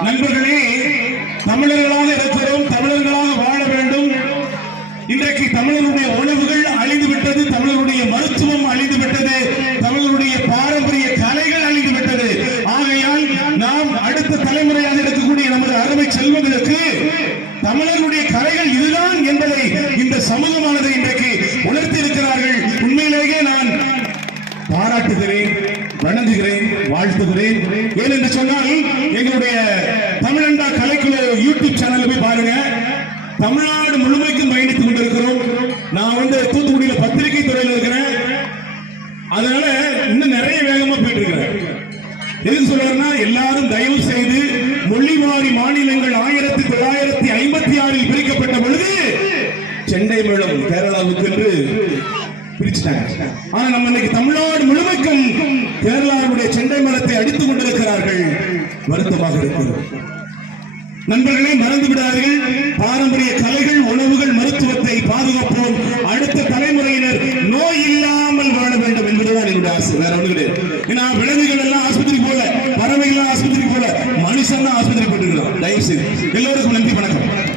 நண்பர்களே தமிழர்களாக இருக்கிறோம் தமிழர்களாக வாழ வேண்டும். இன்றைக்கு தமிழருடைய உணவுகள் அழிந்து விட்டது தமிழருடைய மருத்துவம் அழிந்து விட்டது தமிழருடைய பாரம்பரிய கலைகள் அழிந்து விட்டது ஆகையால் நாம் அடுத்த தலைமுறையாக இருக்கக்கூடிய நமது அருமை செல்வங்களுக்கு தமிழருடைய கலைகள் இதுதான் என்பதை இந்த சமூகமானது இன்றைக்கு உணர்த்தி இருக்கிறார்கள் உண்மையிலேயே நான் பாராட்டுகிறேன் வணங்குகிறேன் வாழ்த்துகிறேன். ஏன் என்று சொன்னால் தமிழ்நாடு முழுமைக்கும் பயணித்துக் கொண்டிருக்கிறோம். நான் வந்து தூத்துக்குடியில பத்திரிகை துறையில் இருக்கிறேன். அதனால இன்னும் நிறைய வேகமா போயிட்டு இருக்கிறேன். எதுக்கு சொல்றேன்னா எல்லாரும் தயவு செய்து மொழிவாரி மாநிலங்கள் ஆயிரத்தி தொள்ளாயிரத்தி ஐம்பத்தி ஆறில் பிரிக்கப்பட்ட பொழுது சென்னை மேளம் கேரளாவுக்கு என்று பிரிச்சுட்டாங்க. ஆனா நம்ம இன்னைக்கு தமிழ்நாடு முழுமைக்கும் கேரளாவுடைய செண்டை மரத்தை அடித்துக் கொண்டிருக்கிறார்கள். வருத்தமாக இருக்கிறது. நண்பர்களே மறந்து விடாதீர்கள். பாரம்பரிய கலைகள் உணவுகள் மருத்துவத்தை பாதுகாப்போம். அடுத்த தலைமுறையினர் நோய் இல்லாமல் வாழ வேண்டும் என்பதுதான் என்னுடைய ஆசை. வேற ஒன்று கிடையாது. ஏன்னா விலங்குகள் எல்லாம் ஆஸ்பத்திரி போல பறவைகள் எல்லாம் ஆஸ்பத்திரி போல மனுஷன் தான் ஆஸ்பத்திரி போட்டுக்கிறோம் தயவு செய்து எல்லோருக்கும் நன்றி வணக்கம்.